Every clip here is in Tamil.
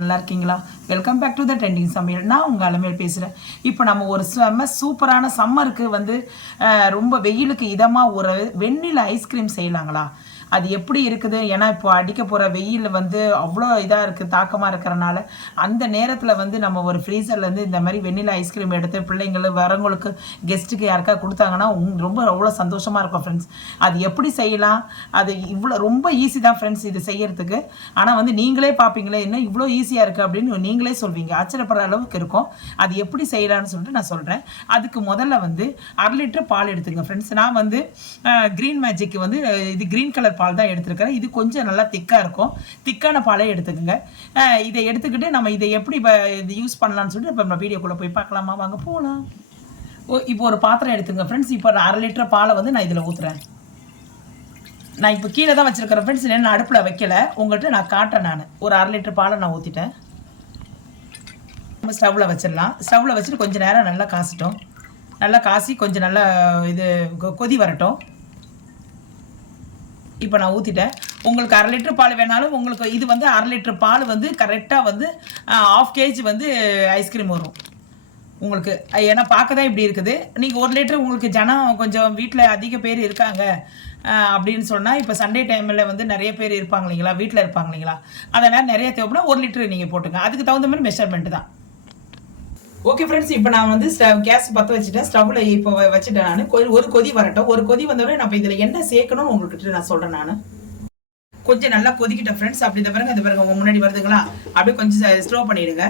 நல்லா இருக்கீங்களா? Welcome back to the trending சமையல். நான் உங்கள் அலமேல் பேசுகிறேன். இப்போ நம்ம ஒரு சூப்பரான சம்மருக்கு வந்து ரொம்ப வெயிலுக்கு இதமாக ஒரு வெண்ணிலா ஐஸ்கிரீம் செய்யலாங்களா? அது எப்படி இருக்குது? ஏன்னா இப்போ அடிக்க போகிற வெயில் வந்து அவ்வளோ இதாக இருக்குது, தாக்கமாக இருக்கிறனால அந்த நேரத்தில் வந்து நம்ம ஒரு ஃப்ரீசர்லேருந்து இந்த மாதிரி வெண்ணிலா ஐஸ்கிரீம் எடுத்து பிள்ளைங்களுக்கு வரவங்களுக்கு கெஸ்ட்டுக்கு யாருக்கா கொடுத்தாங்கன்னா ரொம்ப அவ்வளோ சந்தோஷமாக இருக்கும் ஃப்ரெண்ட்ஸ். அது எப்படி செய்யலாம்? அது இவ்வளோ ரொம்ப ஈஸி தான் ஃப்ரெண்ட்ஸ் இது செய்யறதுக்கு. ஆனால் வந்து நீங்களே பார்ப்பீங்களே என்ன இவ்வளோ ஈஸியாக இருக்குது அப்படின்னு நீங்களே சொல்வீங்க, ஆச்சரியப்படுற அளவுக்கு இருக்கும். அது எப்படி செய்யலாம்னு சொல்லிட்டு நான் சொல்கிறேன். அதுக்கு முதல்ல வந்து 1/2 லிட்டர் பால் எடுத்துங்க ஃப்ரெண்ட்ஸ். நான் வந்து க்ரீன் மேஜிக்கு வந்து இது க்ரீன் கலர் பால் தான் எடுத்துருக்கிறேன். இது கொஞ்சம் நல்லா திக்காக இருக்கும். திக்கான பாலே எடுத்துக்கோங்க. இதை எடுத்துக்கிட்டு நம்ம இதை எப்படி இது யூஸ் பண்ணலாம்னு சொல்லிட்டு இப்போ நம்ம வீடியோக்குள்ளே போய் பார்க்கலாமா? வாங்க போகலாம். இப்போ ஒரு பாத்திரம் எடுத்துங்க ஃப்ரெண்ட்ஸ். இப்போ 1/2 லிட்டர் பாலை வந்து நான் இதில் ஊற்றுறேன். நான் இப்போ கீழே தான் வச்சுருக்கிறேன் ஃப்ரெண்ட்ஸ். நான் அடுப்பில் வைக்கல, உங்கள்கிட்ட நான் காட்டுறேன். நான் ஒரு 1/2 லிட்டர் பாலை நான் ஊற்றிட்டேன். நம்ம ஸ்டவ்வில் வச்சிடலாம். ஸ்டவ்வில் வச்சுட்டு கொஞ்சம் நேரம் நல்லா காசிட்டோம். நல்லா காசி கொஞ்சம் நல்லா இது கொதி வரட்டும். இப்போ நான் ஊற்றிட்டேன். உங்களுக்கு 1/2 லிட்டர் பால் வேணாலும் உங்களுக்கு இது வந்து 1/2 லிட்டர் பால் வந்து கரெக்டாக வந்து 1/2 kg வந்து ஐஸ்கிரீம் வரும் உங்களுக்கு. ஏன்னா பார்க்க தான் இப்படி இருக்குது. நீங்கள் 1 லிட்டர் உங்களுக்கு ஜனம் கொஞ்சம் வீட்டில் அதிக பேர் இருக்காங்க அப்படின்னு சொன்னால், இப்போ சண்டே டைமில் வந்து நிறைய பேர் இருப்பாங்க இல்லைங்களா, வீட்டில் இருப்பாங்க இல்லைங்களா, அதனால் நிறைய தேவைப்பட 1 லிட்டர் நீங்கள் போட்டுங்க. அதுக்கு தகுந்த மாதிரி மெஷர்மெண்ட் தான். ஓகே ஃப்ரெண்ட்ஸ், இப்போ நான் வந்து கேஸ் பற்ற வச்சுட்டேன். ஸ்டவ்வில் இப்போ வச்சுட்டேன். நான் ஒரு கொதி வரட்டும். ஒரு கொதி வந்தோடனே நம்ம இதில் என்ன சேர்க்கணும்னு உங்கள்கிட்ட நான் சொல்கிறேன். நான் கொஞ்சம் நல்லா கொதிக்கிட்டேன் ஃப்ரெண்ட்ஸ். அப்படி இந்த பாருங்க, இந்த பாருங்க உங்கள் முன்னாடி வருதுங்களா, அப்படியே கொஞ்சம் ஸ்லோ பண்ணிவிடுங்க.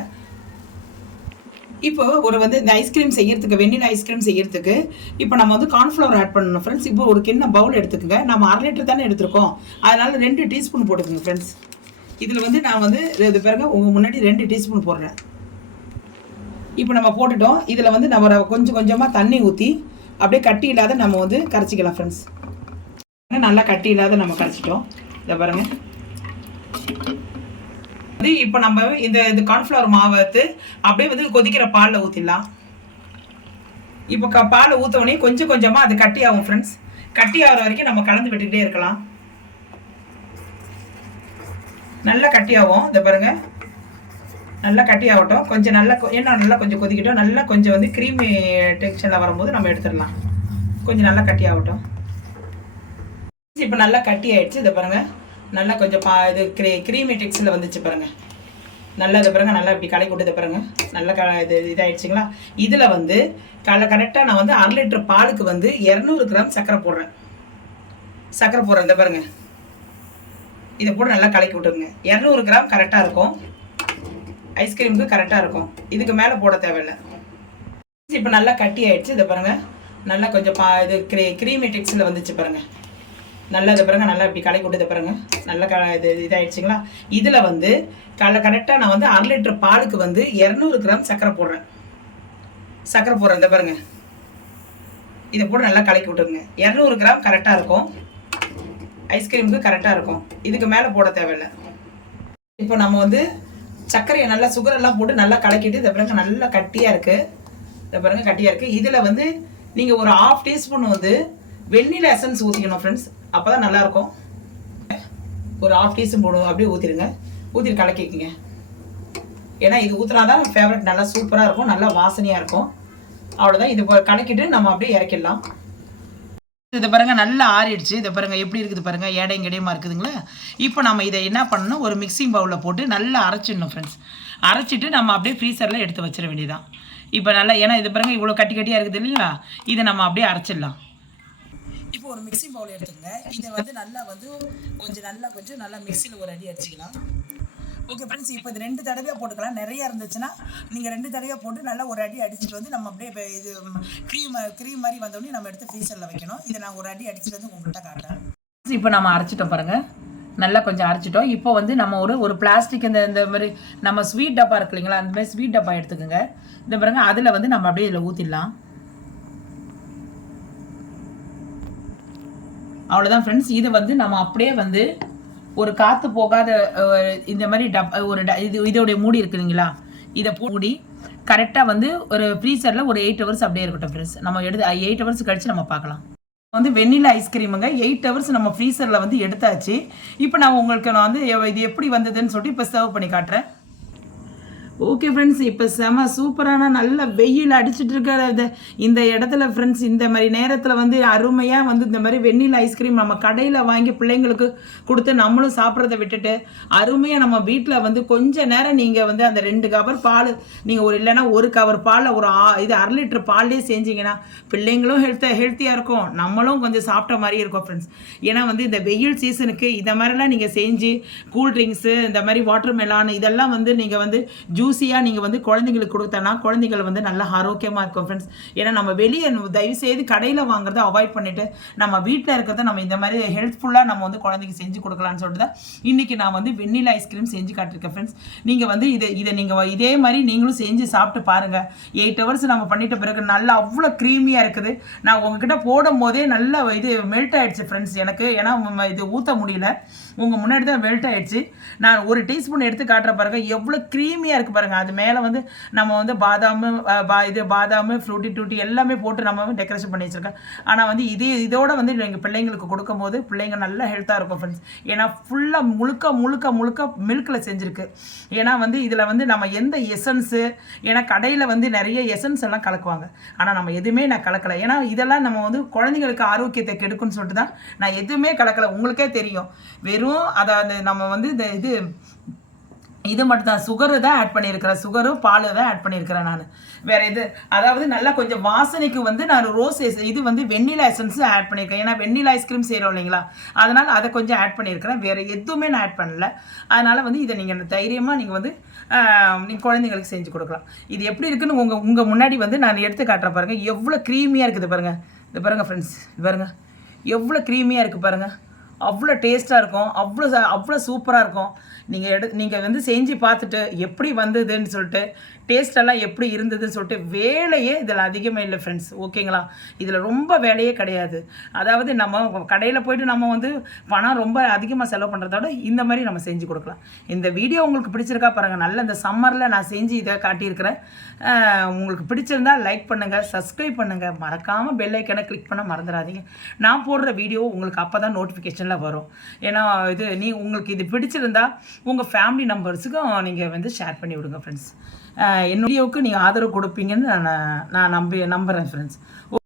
இப்போ வந்து இந்த ஐஸ்கிரீம் செய்யறதுக்கு, வெண்ணிலா ஐஸ்கிரீம் செய்யறதுக்கு இப்போ நம்ம வந்து கார்ன்ஃப்ளவர் ஆட் பண்ணணும் ஃப்ரெண்ட்ஸ். இப்போ ஒரு கிண்ண பவுல் எடுத்துக்கோங்க. நம்ம 1/2 லிட்டர் தானே எடுத்துருக்கோம், அதனால 2 டீஸ்பூன் போட்டுக்கோங்க ஃப்ரெண்ட்ஸ். இதில் வந்து நான் வந்து இது பாருங்க உங்கள் முன்னாடி 2 டீஸ்பூன் போடுறேன். இப்போ நம்ம போட்டுட்டோம். இதில் வந்து நம்ம கொஞ்சம் கொஞ்சமாக தண்ணி ஊற்றி அப்படியே கட்டி இல்லாத நம்ம வந்து கரைச்சிக்கலாம் ஃப்ரெண்ட்ஸ். நல்லா கட்டி இல்லாத நம்ம கரைச்சிட்டோம். இதை பாருங்க. இப்போ நம்ம இந்த கார்ன்ஃப்ளவர் மாவை எடுத்து அப்படியே வந்து கொதிக்கிற பாலில் ஊற்றிடலாம். இப்போ பாலை ஊற்றவுடனே கொஞ்சம் கொஞ்சமாக அது கட்டி ஆகும் ஃப்ரெண்ட்ஸ். கட்டி ஆகிற வரைக்கும் நம்ம கலந்து விட்டுக்கிட்டே இருக்கலாம். நல்லா கட்டி ஆகும். இதை பாருங்க, நல்லா கட்டி ஆகட்டும். கொஞ்சம் நல்லா நல்லா கொஞ்சம் கொதிக்கட்டும். நல்லா கொஞ்சம் வந்து க்ரீமி டெக்ஸ்சரில் வரும்போது நம்ம எடுத்துடலாம். கொஞ்சம் நல்லா கட்டி ஆகட்டும். இப்போ நல்லா கட்டி ஆகிடுச்சு. இதை பாருங்கள், நல்லா கொஞ்சம் இது க்ரீமி டெக்ஸ்சரில் வந்துச்சு பாருங்கள். நல்லா இதை பாருங்கள், நல்லா இப்படி கலக்கி விட்டு இதை பாருங்கள், நல்லா இதாகிடுச்சிங்களா. இதில் வந்து கரெக்டாக நான் வந்து 1/2 லிட்டர் பாலுக்கு வந்து 200 கிராம் சர்க்கரை போடுறேன். சர்க்கரை போடுறேன். இதை பாருங்கள், இதை போட்டு நல்லா கலக்கி விட்டுருங்க. 200 கிராம் கரெக்டாக இருக்கும். ஐஸ்கிரீமுக்கு கரெக்டாக இருக்கும். இதுக்கு மேலே போட தேவையில்லை. இப்போ நல்லா கட்டி ஆகிடுச்சு. இதை பாருங்கள், நல்லா கொஞ்சம் இது க்ரீமி டெக்ஸ்சரில் வந்துச்சு பாருங்கள். நல்லா இதை பாருங்கள், நல்லா இப்படி கலக்கி விட்டு இதை பாருங்கள், நல்லா இதாகிடுச்சிங்களா. இதில் வந்து கரெக்டாக நான் வந்து 1/2 லிட்டர் பாலுக்கு வந்து 200 கிராம் சர்க்கரை போடுறேன். சர்க்கரை போடுறேன். இதை பாருங்கள், இதை போட்டு நல்லா கலக்கி விட்டுருங்க. 200 கிராம் கரெக்டாக இருக்கும். ஐஸ்கிரீமுக்கு கரெக்டாக இருக்கும். இதுக்கு மேலே போட தேவையில்லை. இப்போ நம்ம வந்து சர்க்கரையை நல்லா சுகரெல்லாம் போட்டு நல்லா கலக்கிட்டு இதை பாருங்க, நல்லா கட்டியாக இருக்குது. இதை பாருங்க, கட்டியாக இருக்குது. இதில் வந்து நீங்கள் ஒரு 1/2 டீஸ்பூன் வந்து வெண்ணிலா எசன்ஸ் ஊற்றிக்கணும் ஃப்ரெண்ட்ஸ். அப்போ தான் நல்லாயிருக்கும். ஒரு 1/2 டீஸ்பூன் போடுவோம், அப்படியே ஊற்றிடுங்க. ஊற்றிட்டு கலக்கிக்கிங்க. ஏன்னா இது ஊற்றினா தான் ஃபேவரட், நல்லா சூப்பராக இருக்கும், நல்லா வாசனையாக இருக்கும். அவ்வளோதான். இது கலக்கிட்டு நம்ம அப்படியே இறக்கிடலாம். இதை பாருங்க, நல்லா ஆறிடுச்சு. இதை பாருங்க எப்படி இருக்குது பாருங்க, ஏடையும் கிடையுமா இருக்குதுங்களா. இப்போ நம்ம இதை என்ன பண்ணணும், ஒரு மிக்சிங் பவுலில் போட்டு நல்லா அரைச்சிடணும் ஃப்ரெண்ட்ஸ். அரைச்சிட்டு நம்ம அப்படியே ஃப்ரீசரில் எடுத்து வச்சிட வேண்டியதான். இப்போ நல்லா, ஏன்னா இது பாருங்க இவ்வளோ கட்டி கட்டியாக இருக்குது இல்லைங்களா, இதை நம்ம அப்படியே அரைச்சிடலாம். இப்போ ஒரு மிக்சிங் பவுல் எடுத்துங்க. இதை வந்து நல்லா வந்து கொஞ்சம் நல்லா மிக்சியில் ஒரு அடி அடிச்சிக்கலாம். ஓகே ஃப்ரெண்ட்ஸ், இப்போ இது 2 தடவையாக போட்டுக்கலாம். நிறையா இருந்துச்சுன்னா நீங்கள் 2 தடவையாக போட்டு நல்லா ஒரு அடி அடிச்சுட்டு வந்து நம்ம அப்படியே இது க்ரீம் மாதிரி வந்தோடனே நம்ம எடுத்து ஃப்ரீசரில் வைக்கணும். இதை நான் ஒரு அடி அடிச்சுட்டு வந்து உங்கள்கிட்ட காட்டுறேன். இப்போ நம்ம அரைச்சிட்டோம் பாருங்கள், நல்லா கொஞ்சம் அரைச்சிட்டோம். இப்போ வந்து நம்ம ஒரு பிளாஸ்டிக் இந்த மாதிரி நம்ம ஸ்வீட் டப்பா இருக்கு இல்லைங்களா, அந்த மாதிரி ஸ்வீட் டப்பா எடுத்துக்கோங்க. இந்த பாருங்க, அதில் வந்து நம்ம அப்படியே இதில் ஊற்றிடலாம். அவ்வளோதான் ஃப்ரெண்ட்ஸ். இதை வந்து நம்ம அப்படியே வந்து ஒரு காற்று போகாத இந்த மாதிரி இதோடைய மூடி இருக்கு இல்லைங்களா, இதை மூடி கரெக்டாக வந்து ஒரு ஃப்ரீசரில் ஒரு 8 ஹவர்ஸ் அப்படியே இருக்கட்டும் ஃப்ரெண்ட்ஸ். நம்ம 8 ஹவர்ஸ் கழித்து நம்ம பார்க்கலாம். வந்து வெண்ணிலா ஐஸ்கிரீமுங்க 8 ஹவர்ஸ் நம்ம ஃப்ரீசரில் வந்து எடுத்தாச்சு. இப்போ நான் உங்களுக்கு வந்து இது எப்படி வந்ததுன்னு சொல்லிட்டு இப்போ சர்வ் பண்ணி காட்டுறேன். ஓகே ஃப்ரெண்ட்ஸ், இப்போ செம சூப்பரான நல்ல வெயில் அடிச்சுட்டு இருக்கிற இந்த இடத்துல ஃப்ரெண்ட்ஸ், இந்த மாதிரி நேரத்தில் வந்து அருமையாக வந்து இந்த மாதிரி வெண்ணிலா ஐஸ்கிரீம் நம்ம கடையில் வாங்கி பிள்ளைங்களுக்கு கொடுத்து நம்மளும் சாப்பிட்றத விட்டுட்டு அருமையாக நம்ம வீட்டில் வந்து கொஞ்ச நேரம் நீங்கள் வந்து அந்த 2 கவர் பால் நீங்கள் ஒரு இல்லைன்னா 1 கவர் பாலில் ஒரு இது 1/2 லிட்டர் பால்லே செஞ்சிங்கன்னா பிள்ளைங்களும் ஹெல்த்தியாக இருக்கும், நம்மளும் கொஞ்சம் சாப்பிட்ட மாதிரி இருக்கும் ஃப்ரெண்ட்ஸ். ஏன்னா வந்து இந்த வெயில் சீசனுக்கு இந்த மாதிரிலாம் நீங்கள் செஞ்சு கூல்ட்ரிங்க்ஸு இந்த மாதிரி வாட்டர் மெலான் இதெல்லாம் வந்து நீங்கள் வந்து ஜூஸியாக நீங்கள் வந்து குழந்தைங்களுக்கு கொடுத்தனா குழந்தைகள் வந்து நல்லா ஆரோக்கியமாக இருக்கும் ஃப்ரெண்ட்ஸ். ஏன்னா நம்ம வெளியே தயவுசெய்து கடையில் வாங்குறத அவாய்ட் பண்ணிவிட்டு நம்ம வீட்டில் இருக்கிறத நம்ம இந்த மாதிரி ஹெல்த்ஃபுல்லாக நம்ம வந்து குழந்தைக்கு செஞ்சு கொடுக்கலான்னு சொல்லிட்டு தான் இன்றைக்கி நான் வந்து வெண்ணிலா ஐஸ்கிரீம் செஞ்சு காட்டிருக்கேன் ஃப்ரெண்ட்ஸ். நீங்கள் வந்து இதை நீங்கள் இதே மாதிரி நீங்களும் செஞ்சு சாப்பிட்டு பாருங்கள். 8 ஹவர்ஸ் நம்ம பண்ணிட்ட பிறகு நல்லா அவ்வளோ க்ரீமியாக இருக்குது. நான் உங்ககிட்ட போடும் போதே நல்லா இது மெல்ட் ஆகிடுச்சு ஃப்ரெண்ட்ஸ் எனக்கு. ஏன்னா இது ஊற்ற முடியல, உங்கள் முன்னாடி தான் மெல்ட் ஆகிடுச்சு. நான் 1 டீஸ்பூன் எடுத்து காட்டுற பாருங்க எவ்வளோ க்ரீமியாக இருக்குது பாருங்கள். அது மேலே வந்து நம்ம வந்து பாதாம் ஃப்ரூட்டி டூட்டி எல்லாமே போட்டு நம்ம டெக்கரேஷன் பண்ணி வச்சுருக்கேன். ஆனால் வந்து இதோட வந்து எங்கள் பிள்ளைங்களுக்கு கொடுக்கும்போது பிள்ளைங்க நல்லா ஹெல்த்தாக இருக்கும் ஃப்ரெண்ட்ஸ். ஏன்னா ஃபுல்லாக முழுக்க மில்கில் செஞ்சுருக்கு. ஏன்னா வந்து இதில் வந்து நம்ம எந்த எசன்ஸு, ஏன்னா கடையில் வந்து நிறைய எசன்ஸ் எல்லாம் கலக்குவாங்க, ஆனால் நம்ம எதுவுமே நான் கலக்கலை. ஏன்னா இதெல்லாம் நம்ம வந்து குழந்தைங்களுக்கு ஆரோக்கியத்தை கெடுக்குன்னு சொல்லிட்டு தான் நான் எதுவுமே கலக்கலை. உங்களுக்கே தெரியும், வெறும் அதாவது நம்ம வந்து இது மட்டும் தான் சுகரு தான் ஆட் பண்ணியிருக்கிறேன், சுகரும் பால் தான் ஆட் பண்ணியிருக்கிறேன் நான். வேறு இது அதாவது நல்லா கொஞ்சம் வாசனைக்கு வந்து நான் ரோஸ் இது வந்து வெண்ணிலா எசன்ஸ் ஆட் பண்ணியிருக்கேன். ஏன்னா வெண்ணிலா ஐஸ்கிரீம் செய்கிறோம் இல்லைங்களா, அதனால் அதை கொஞ்சம் ஆட் பண்ணியிருக்கிறேன். வேறு எதுவுமே நான் ஆட் பண்ணல. அதனால் வந்து இதை நீங்கள் தைரியமாக நீங்கள் வந்து நீங்கள் குழந்தைங்களுக்கு செஞ்சு கொடுக்கலாம். இது எப்படி இருக்குன்னு உங்கள் முன்னாடி வந்து நான் எடுத்து காட்டுற பாருங்கள். எவ்வளோ க்ரீமியாக இருக்குது பாருங்கள். இது பாருங்கள் ஃப்ரெண்ட்ஸ், இது பாருங்கள் எவ்வளோ க்ரீமியாக இருக்குது பாருங்கள். அவ்வளோ டேஸ்ட்டாக இருக்கும், அவ்வளோ சூப்பராக இருக்கும். நீங்கள் வந்து செஞ்சு பார்த்துட்டு எப்படி வந்ததுன்னு சொல்லிட்டு டேஸ்டெல்லாம் எப்படி இருந்ததுன்னு சொல்லிட்டு வேலையே இதில் அதிகமாக இல்லை ஃப்ரெண்ட்ஸ். ஓகேங்களா, இதில் ரொம்ப வேலையே கிடையாது. அதாவது நம்ம கடையில் போய்ட்டு நம்ம வந்து பணம் ரொம்ப அதிகமாக செலவு பண்ணுறத விட இந்த மாதிரி நம்ம செஞ்சு கொடுக்கலாம். இந்த வீடியோ உங்களுக்கு பிடிச்சிருக்கா பாருங்கள். நல்ல இந்த சம்மரில் நான் செஞ்சு இதை காட்டியிருக்கிறேன். உங்களுக்கு பிடிச்சிருந்தா லைக் பண்ணுங்கள், சப்ஸ்கிரைப் பண்ணுங்கள், மறக்காமல் பெல் ஐக்கனை கிளிக் பண்ண மறந்துடாதீங்க. நான் போடுற வீடியோ உங்களுக்கு அப்போ தான் நோட்டிஃபிகேஷனில் வரும். ஏன்னா உங்களுக்கு இது பிடிச்சிருந்தா உங்கள் ஃபேமிலி மெம்பர்ஸுக்கும் நீங்கள் வந்து ஷேர் பண்ணி விடுங்க ஃப்ரெண்ட்ஸ். என்னுடைய வீடியோவுக்கு நீங்கள் ஆதரவு கொடுப்பீங்கன்னு நான் நம்புகிறேன் ஃப்ரெண்ட்ஸ்.